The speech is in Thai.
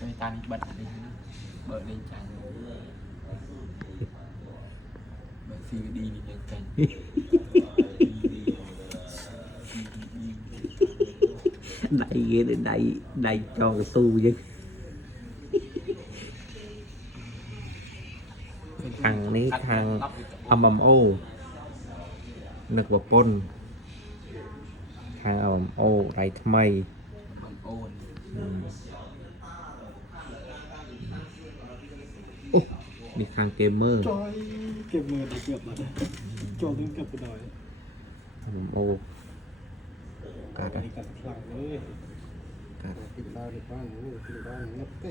cái ta đi bật đi bật lên chạy bật CVD đi lên cạnh đầy ghê đến đầy đầy cho cái xu chứ thằngนี้ทางอมัมโอนึกว่าปนทางอมัมโอไรทำไม bằng ôn โอ้นี่ทางเกมเมอร์ จอยเก็บมือได้เกือบมาได้โจมต้องเกือบไปหน่อย อมัมโอการ ไปกัดพลังเลย การ ติดบ้านติดบ้านติดบ้านนับเต้